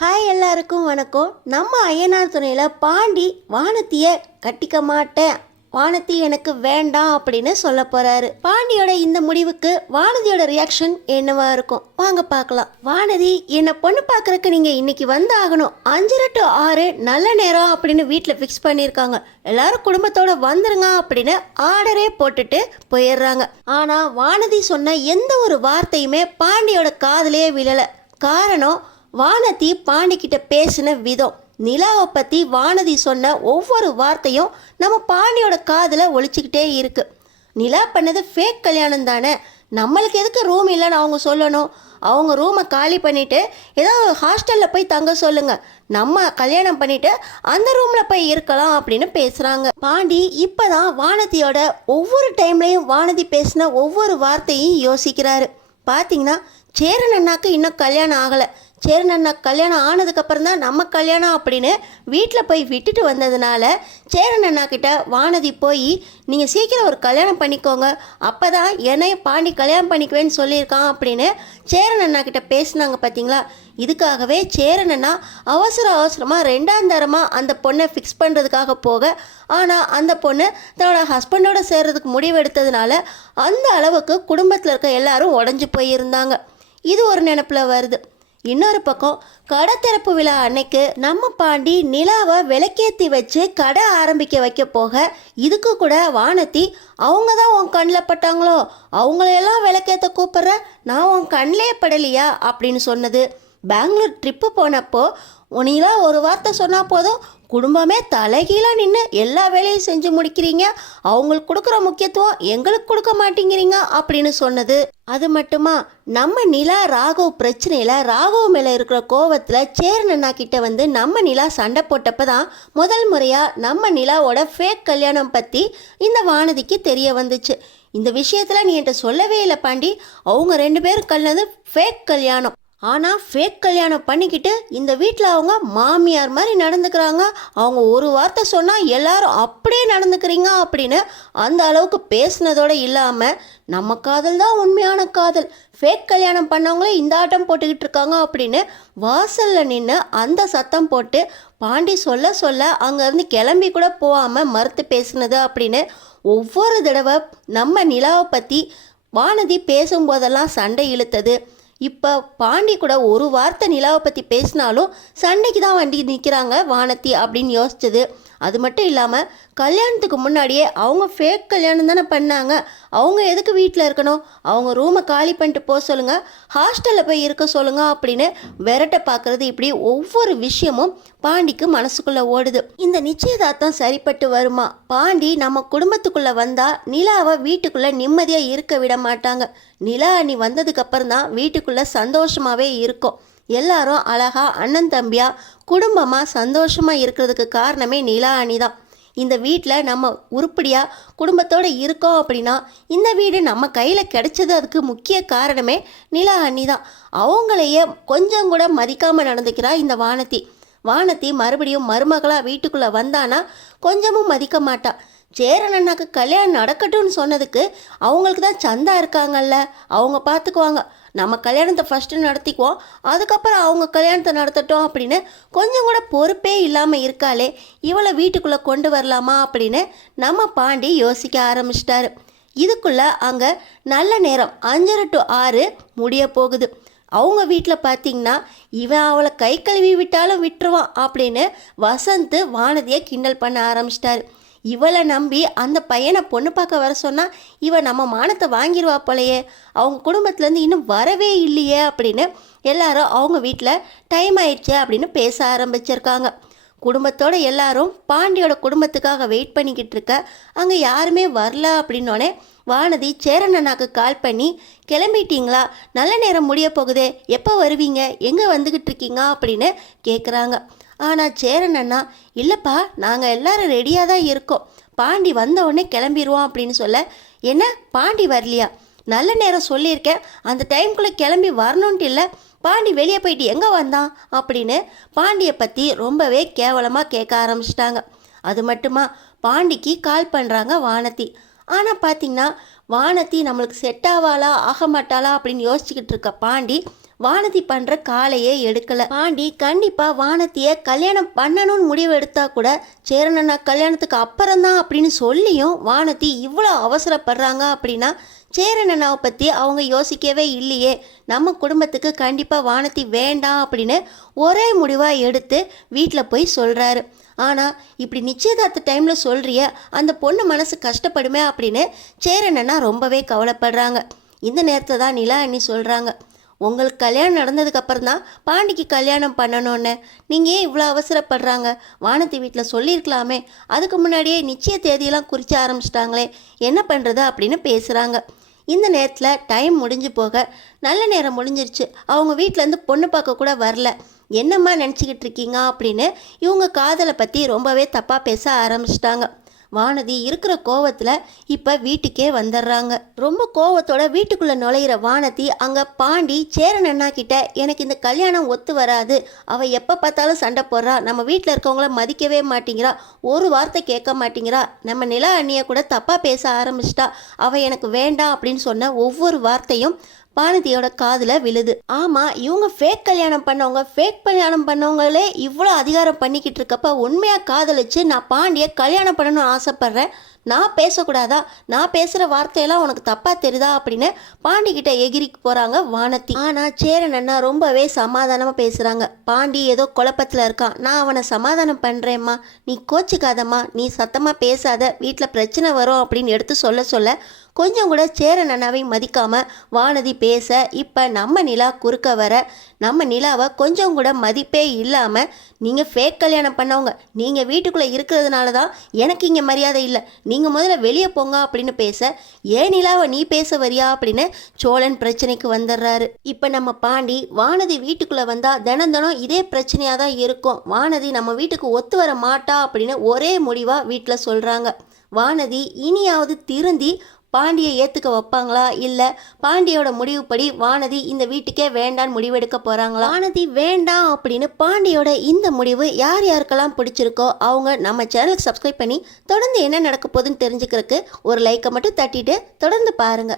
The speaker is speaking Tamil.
ஹாய் எல்லாருக்கும் வணக்கம். நம்ம ஐயனார் துணையில் பாண்டி வானத்தியை கட்டிக்க மாட்டேன், வானதி எனக்கு வேண்டாம் அப்படின்னு சொல்ல போறாரு. பாண்டியோட இந்த முடிவுக்கு வானதியோட ரியாக்ஷன் என்னவா இருக்கும் வாங்க பார்க்கலாம். வானதி, என்னை பொண்ணு பார்க்கறக்கு நீங்க இன்னைக்கு வந்து ஆகணும், 5 to 6 நல்ல நேரம் அப்படின்னு வீட்டில் ஃபிக்ஸ் பண்ணியிருக்காங்க, எல்லாரும் குடும்பத்தோட வந்துருங்க அப்படின்னு ஆர்டரே போட்டுட்டு போயிடுறாங்க. ஆனா வானதி சொன்ன எந்த ஒரு வார்த்தையுமே பாண்டியோட காதலே விழலை. காரணம், வானதி பாண்டிக்கிட்ட பேசின விதம். நிலாவை பற்றி வானதி சொன்ன ஒவ்வொரு வார்த்தையும் நம்ம பாண்டியோட காதில் ஒழிச்சிக்கிட்டே இருக்கு. நிலா பண்ணது ஃபேக் கல்யாணம் தானே, நம்மளுக்கு எதுக்கு ரூம் இல்லைன்னு அவங்க சொல்லணும்? அவங்க ரூமை காலி பண்ணிவிட்டு ஏதோ ஹாஸ்டலில் போய் தங்க சொல்லுங்க, நம்ம கல்யாணம் பண்ணிவிட்டு அந்த ரூமில் போய் இருக்கலாம் அப்படின்னு பேசுகிறாங்க. பாண்டி இப்போ தான் வானதியோட ஒவ்வொரு டைம்லையும் வானதி பேசின ஒவ்வொரு வார்த்தையும் யோசிக்கிறாரு. பார்த்தீங்கன்னா சேரன் அண்ணாக்கு இன்னும் கல்யாணம் ஆகலை, சேரன் அண்ணா கல்யாணம் ஆனதுக்கப்புறம் தான் நம்ம கல்யாணம் அப்படின்னு வீட்டில் போய் விட்டுட்டு வந்ததுனால சேரன் அண்ணா கிட்ட வானதி போய் நீங்கள் சீக்கிரம் ஒரு கல்யாணம் பண்ணிக்கோங்க, அப்போ தான் என்னைய பாண்டி கல்யாணம் பண்ணிக்குவேன்னு சொல்லியிருக்கான் அப்படின்னு சேரன் அண்ணா கிட்ட பேசினாங்க. பார்த்தீங்களா, இதுக்காகவே சேரன் அண்ணா அவசரமாக 2ஆம் தரமாக அந்த பொண்ணை ஃபிக்ஸ் பண்ணுறதுக்காக போக, ஆனால் அந்த பொண்ணு தன்னோட ஹஸ்பண்டோட சேர்றதுக்கு முடிவெடுத்ததுனால அந்த அளவுக்கு குடும்பத்தில் இருக்க எல்லாரும் உடஞ்சி போயிருந்தாங்க. இது ஒரு நினப்பில் வருது. இன்னொரு பக்கம் கடை திறப்பு விழா அன்னைக்கு நம்ம பாண்டி நிலாவை விளக்கேற்றி வச்சு கடை ஆரம்பிக்க வைக்க போக, இதுக்கு கூட வானதி அவங்க தான் உன் கண்ணில் பட்டாங்களோ, அவங்களையெல்லாம் விளக்கேற்ற கூப்பிட்ற, நான் உன் கண்ணிலே படலையா அப்படின்னு சொன்னது. பெங்களூர் ட்ரிப்பு போனப்போ உனிலா ஒரு வார்த்தை சொன்னால் போதும், குடும்பமே தலைகீழாக நின்று எல்லா வேலையும் செஞ்சு முடிக்கிறீங்க, அவங்களுக்கு கொடுக்குற முக்கியத்துவம் எங்களுக்கு கொடுக்க மாட்டேங்கிறீங்க அப்படின்னு சொன்னது. அது மட்டுமா, நம்ம நிலா ராகவ் பிரச்சனையில் ராகவ் மேலே இருக்கிற கோவத்தில் சேரன் அண்ணா கிட்ட வந்து நம்ம நிலா சண்டை போட்டப்போ தான் முதல் முறையாக நம்ம நிலாவோட ஃபேக் கல்யாணம் பற்றி இந்த வானதிக்கு தெரிய வந்துச்சு. இந்த விஷயத்தில் நீ என்கிட்ட சொல்லவே இல்லை பாண்டி, அவங்க 2 பேரும் கல்லது ஃபேக் கல்யாணம், ஆனால் ஃபேக் கல்யாணம் பண்ணிக்கிட்டு இந்த வீட்டில் அவங்க மாமியார் மாதிரி நடந்துக்கிறாங்க, அவங்க ஒரு வார்த்தை சொன்னால் எல்லாரும் அப்படியே நடந்துக்கிறீங்க அப்படின்னு அந்த அளவுக்கு பேசினதோடு இல்லாமல் நம்ம காதல் தான் உண்மையான காதல், ஃபேக் கல்யாணம் பண்ணவங்களே இந்த ஆட்டம் போட்டுக்கிட்டு இருக்காங்க அப்படின்னு வாசலில் நின்று அந்த சத்தம் போட்டு பாண்டி சொல்ல சொல்ல அங்கேருந்து கிளம்பி கூட போகாமல் மறுத்து பேசுனது அப்படின்னு ஒவ்வொரு தடவை நம்ம நிலாவை பற்றி வானதி பேசும்போதெல்லாம் சண்டை இழுத்தது. இப்போ பாண்டி கூட ஒரு வார்த்தை நிலாவை பற்றி பேசினாலும் சண்டைக்கு தான் வண்டி நிற்கிறாங்க வானதி அப்படின்னு யோசிச்சது. அது மட்டும் இல்லாமல் கல்யாணத்துக்கு முன்னாடியே அவங்க ஃபேக் கல்யாணம் தானே பண்ணாங்க, அவங்க எதுக்கு வீட்டில் இருக்கணும், அவங்க ரூமை காலி பண்ணிட்டு போக சொல்லுங்கள், ஹாஸ்டலில் போய் இருக்க சொல்லுங்கள் அப்படின்னு விரட்ட பார்க்குறது. இப்படி ஒவ்வொரு விஷயமும் பாண்டிக்கு மனசுக்குள்ளே ஓடுது. இந்த நிச்சயதார்த்தம் சரிப்பட்டு வருமா? பாண்டி நம்ம குடும்பத்துக்குள்ளே வந்தால் நிலாவை வீட்டுக்குள்ளே நிம்மதியாக இருக்க விட மாட்டாங்க. நிலா அண்ணி வந்ததுக்கப்புறம் தான் வீட்டுக்குள்ளே சந்தோஷமாகவே இருக்கும். எல்லாரும் அழகா அண்ணன் தம்பியா குடும்பமாக சந்தோஷமாக இருக்கிறதுக்கு காரணமே நிலா அணி தான். இந்த வீட்டில் நம்ம உருப்படியாக குடும்பத்தோடு இருக்கோம் அப்படின்னா இந்த வீடு நம்ம கையில் கிடைச்சது, அதுக்கு முக்கிய காரணமே நிலா அண்ணி தான். அவங்களையே கொஞ்சம் கூட மதிக்காமல் நடந்துக்கிறா இந்த வானதி மறுபடியும் மருமகளாக வீட்டுக்குள்ளே வந்தானா கொஞ்சமும் மதிக்க மாட்டா. சேரன் அண்ணாக்கு கல்யாணம் நடக்கட்டும்னு சொன்னதுக்கு அவங்களுக்கு தான் சந்தா இருக்காங்கல்ல, அவங்க பார்த்துக்குவாங்க, நம்ம கல்யாணத்தை ஃபஸ்ட்டு நடத்திக்குவோம், அதுக்கப்புறம் அவங்க கல்யாணத்தை நடத்தட்டும் அப்படின்னு கொஞ்சம் கூட பொறுப்பே இல்லாமல் இருக்காளே, இவளை வீட்டுக்குள்ளே கொண்டு வரலாமா அப்படின்னு நம்ம பாண்டி யோசிக்க ஆரம்பிச்சிட்டாரு. இதுக்குள்ளே அங்கே நல்ல நேரம் 5 to 6 முடிய போகுது. அவங்க வீட்டில் பார்த்தீங்கன்னா இவன் அவளை கை கழுவி விட்டாலும் விட்டுருவான் அப்படின்னு வசந்த் வானதியை கிண்டல் பண்ண ஆரம்பிச்சிட்டாரு. இவளை நம்பி அந்த பையனை பொண்ணு பார்க்க வர சொன்னால் இவன் நம்ம மானத்தை வாங்கிடுவா போலையே, அவங்க குடும்பத்துலேருந்து இன்னும் வரவே இல்லையே அப்படின்னு எல்லாரும் அவங்க வீட்டில் டைம் ஆயிடுச்சு அப்படின்னு பேச ஆரம்பிச்சிருக்காங்க. குடும்பத்தோடு எல்லாரும் பாண்டியோட குடும்பத்துக்காக வெயிட் பண்ணிக்கிட்டு இருக்க, அங்கே யாருமே வரல அப்படின்னோடனே வானதி சேரன் அண்ணாக்கு கால் பண்ணி, கிளம்பிட்டீங்களா, நல்ல நேரம் முடிய போகுதே, எப்போ வருவீங்க, எங்கே வந்துக்கிட்டு இருக்கீங்க அப்படின்னு கேட்குறாங்க. ஆனால் சேரன் அண்ணா, இல்லைப்பா நாங்கள் எல்லாரும் ரெடியாக தான் இருக்கோம், பாண்டி வந்த உடனே கிளம்பிடுவோம் அப்படின்னு சொல்ல, என்ன பாண்டி வரலையா, நல்ல நேரம் சொல்லியிருக்கேன், அந்த டைம்குள்ளே கிளம்பி வரணுன்ட்டு இல்லை, பாண்டி வெளியே போயிட்டு எங்கே வந்தான் அப்படின்னு பாண்டியை பற்றி ரொம்பவே கேவலமாக கேட்க ஆரம்பிச்சிட்டாங்க. அது மட்டுமா, பாண்டிக்கு கால் பண்ணுறாங்க வானதி. ஆனால் பார்த்திங்கன்னா வானதி நம்மளுக்கு செட் ஆவாளா ஆக மாட்டாளா அப்படின்னு யோசிச்சுக்கிட்டு இருக்க பாண்டி வானதி பண்ற காலையே எடுக்கல. பாண்டி கண்டிப்பா வானதிய கல்யாணம் பண்ணணும்னு முடிவு எடுத்தா கூட சேரனண்ணா கல்யாணத்துக்கு அப்புறம்தான் அப்படின்னு சொல்லியும் வானதி இவ்வளோ அவசரப்படுறாங்க அப்படின்னா சேரனண்ணாவை பற்றி அவங்க யோசிக்கவே இல்லையே, நம்ம குடும்பத்துக்கு கண்டிப்பாக வானதி வேண்டாம் அப்படின்னு ஒரே முடிவாக எடுத்து வீட்டில் போய் சொல்கிறாரு. ஆனால் இப்படி நிச்சயதார்த்த டைமில் சொல்கிறிய அந்த பொண்ணு மனசு கஷ்டப்படுமே அப்படின்னு சேரனண்ணா ரொம்பவே கவலைப்படுறாங்க. இந்த நேரத்தில் தான் நிலா அண்ணி சொல்கிறாங்க, உங்களுக்கு கல்யாணம் நடந்ததுக்கப்புறம் தான் பாண்டிக்கு கல்யாணம் பண்ணணும்னு நீங்கள் ஏன் இவ்வளோ அவசரப்படுறாங்க? வானதி வீட்டில் சொல்லியிருக்கலாமே, அதுக்கு முன்னாடியே நிச்சய தேதியெல்லாம் குறிச்ச ஆரம்பிச்சிட்டாங்களே, என்ன பண்ணுறது அப்படின்னு பேசுகிறாங்க. இந்த நேரத்தில் டைம் முடிஞ்சு போக நல்ல நேரம் முடிஞ்சிருச்சு. அவங்க வீட்டிலேருந்து பொண்ணு பார்க்க கூட வரல. என்னம்மா நினச்சிக்கிட்டு இருக்கீங்க அப்படின்னு இவங்க காதலை பற்றி ரொம்பவே தப்பாக பேச ஆரம்பிச்சிட்டாங்க. வானதி இருக்கிற கோவத்தில் இப்போ வீட்டுக்கே வந்துடுறாங்க. ரொம்ப கோவத்தோட வீட்டுக்குள்ளே நுழையிற வானதி அங்கே பாண்டி சேரன் அண்ணா கிட்ட எனக்கு இந்த கல்யாணம் ஒத்து வராது, அவள் எப்போ பார்த்தாலும் சண்டை போடுறா, நம்ம வீட்டில் இருக்கவங்கள மதிக்கவே மாட்டேங்கிறா, ஒரு வார்த்தை கேட்க மாட்டேங்கிறா, நம்ம நிலா அண்ணியை கூட தப்பாக பேச ஆரம்பிச்சிட்டா, அவள் எனக்கு வேண்டாம் அப்படின்னு சொன்ன ஒவ்வொரு வார்த்தையும் வானதியோட காதில் விழுது. ஆமாம், இவங்க ஃபேக் கல்யாணம் பண்ணவங்களே இவ்வளோ அதிகாரம் பண்ணிக்கிட்டு இருக்கப்ப உண்மையாக காதலிச்சு நான் பாண்டியை கல்யாணம் பண்ணணும்னு ஆசைப்பட்றேன், நான் பேசக்கூடாதா, நான் பேசுகிற வார்த்தையெல்லாம் உனக்கு தப்பாக தெரியுதா அப்படின்னு பாண்டிக்கிட்ட எகிரிக்கு போகிறாங்க வானதி. ஆனால் சேரன் அண்ணா ரொம்பவே சமாதானமாக பேசுகிறாங்க. பாண்டி ஏதோ குழப்பத்தில் இருக்கான், நான் அவனை சமாதானம் பண்ணுறேம்மா, நீ கோச்சிக்காதம்மா, நீ சத்தமாக பேசாத, வீட்டில் பிரச்சனை வரும் அப்படின்னு எடுத்து சொல்ல கொஞ்சம் கூட சேரன் அண்ணாவை மதிக்காம வானதி பேச இப்போ நம்ம நிலா குறுக்க வர நம்ம நிலாவை கொஞ்சம் கூட மதிப்பே இல்லாமல் நீங்கள் ஃபேக் கல்யாணம் பண்ணவங்க, நீங்கள் வீட்டுக்குள்ளே இருக்கிறதுனால தான் எனக்கு இங்கே மரியாதை இல்லை, நீங்கள் முதல்ல வெளியே போங்க அப்படின்னு பேச ஏன் நிலாவை நீ பேச வரியா அப்படின்னு சோழன் பிரச்சனைக்கு வந்துடுறாரு. இப்போ நம்ம பாண்டி வானதி வீட்டுக்குள்ளே வந்தால் தினம் இதே பிரச்சனையாக தான் இருக்கும், வானதி நம்ம வீட்டுக்கு ஒத்து வர மாட்டா அப்படின்னு ஒரே முடிவாக வீட்டில் சொல்கிறாங்க. வானதி இனியாவது திருந்தி பாண்டியை ஏற்றுக்க வைப்பாங்களா, இல்லை பாண்டியோட முடிவுப்படி வானதி இந்த வீட்டுக்கே வேண்டான்னு முடிவெடுக்க போகிறாங்களா? வானதி வேண்டாம் அப்படின்னு பாண்டியோட இந்த முடிவு யார் யாருக்கெல்லாம் பிடிச்சிருக்கோ அவங்க நம்ம சேனலுக்கு சப்ஸ்கிரைப் பண்ணி தொடர்ந்து என்ன நடக்க போகுதுன்னு தெரிஞ்சுக்கிறதுக்கு ஒரு லைக்கை மட்டும் தட்டிட்டு தொடர்ந்து பாருங்கள்.